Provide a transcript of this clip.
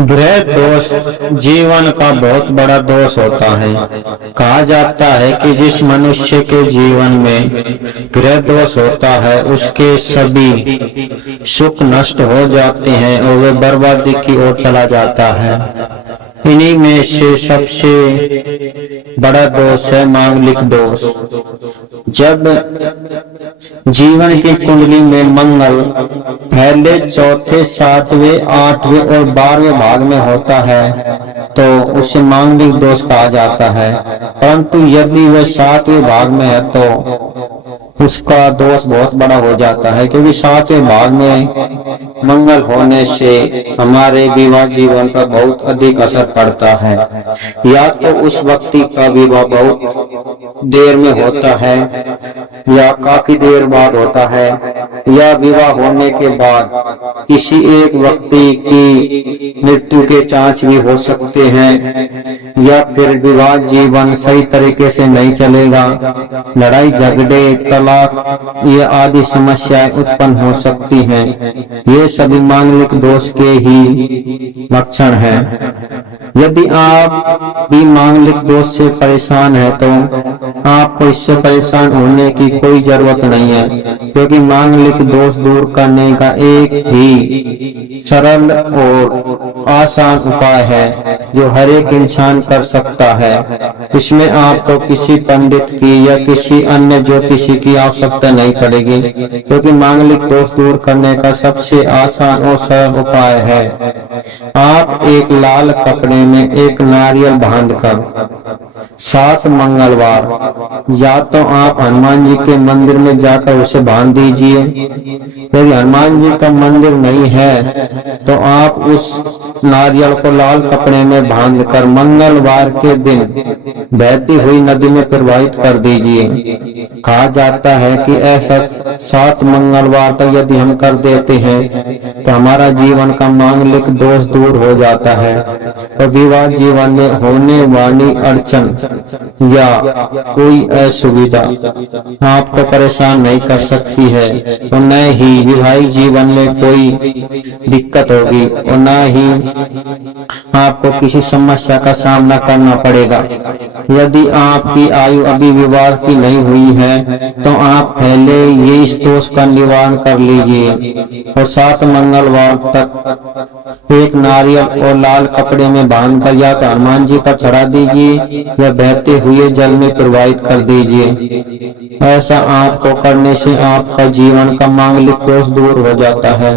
गृह दोष जीवन का बहुत बड़ा दोष होता है। कहा जाता है कि जिस मनुष्य के जीवन में गृह दोष होता है उसके सभी सुख नष्ट हो जाते हैं और वे बर्बादी की ओर चला जाता है। इन्हीं में से सबसे बड़ा दोष है मांगलिक दोष। जब जीवन की कुंडली में मंगल पहले, चौथे, सातवें, आठवें और 12वें भाग में होता है तो उसे मांगलिक दोष कहा जाता है। परंतु यदि वह 7वें भाग में है तो उसका दोष बहुत बड़ा हो जाता है, क्योंकि 7वें भाग में मंगल होने से हमारे विवाह जीवन पर बहुत अधिक असर पड़ता है। या तो उस व्यक्ति का विवाह बहुत देर में होता है या काफी देर बाद होता है, या विवाह होने के बाद किसी एक व्यक्ति की मृत्यु के चांस भी हो सकते हैं, या फिर विवाह जीवन सही तरीके से नहीं चलेगा, लड़ाई झगड़े, तलाक, ये आदि समस्याएं उत्पन्न हो सकती हैं। ये सभी मांगलिक दोष के ही लक्षण हैं। यदि आप भी मांगलिक दोष से परेशान है तो आपको इससे परेशान होने की कोई जरूरत नहीं है, क्योंकि मांगलिक दोष दूर करने का एक ही सरल और आसान उपाय है जो हर एक इंसान कर सकता है। इसमें आपको किसी पंडित की या किसी अन्य ज्योतिषी की आवश्यकता नहीं पड़ेगी, क्योंकि मांगलिक दोष दूर करने का सबसे आसान और सरल उपाय है आप एक लाल कपड़े में एक नारियल बांधकर 7 मंगलवार या तो आप हनुमान जी के मंदिर में जाकर उसे बांध दीजिए। यदि हनुमान जी का मंदिर नहीं है तो आप उस नारियल को लाल कपड़े में बांधकर मंगलवार के दिन बहती हुई नदी में प्रवाहित कर दीजिए। कहा जाता है कि ऐसा 7 मंगलवार तक यदि हम कर देते हैं तो हमारा जीवन का मांगलिक दोष दूर हो जाता है और विवाह जीवन में होने वाली अड़चन या कोई असुविधा आपको परेशान नहीं कर सकती है, और न ही विवाहिक जीवन में कोई दिक्कत होगी और न ही आपको किसी समस्या का सामना करना पड़ेगा। यदि आपकी आयु अभी विवाह की नहीं हुई है तो आप पहले ये इस दोष का निवारण कर लीजिए और 7 मंगलवार तक एक नारियल और लाल कपड़े में बांधकर या तो हनुमान जी पर चढ़ा दीजिए या बहते हुए जल में प्रवाहित कर दीजिए। ऐसा आपको करने से आपका जीवन का मांगलिक दोष दूर हो जाता है।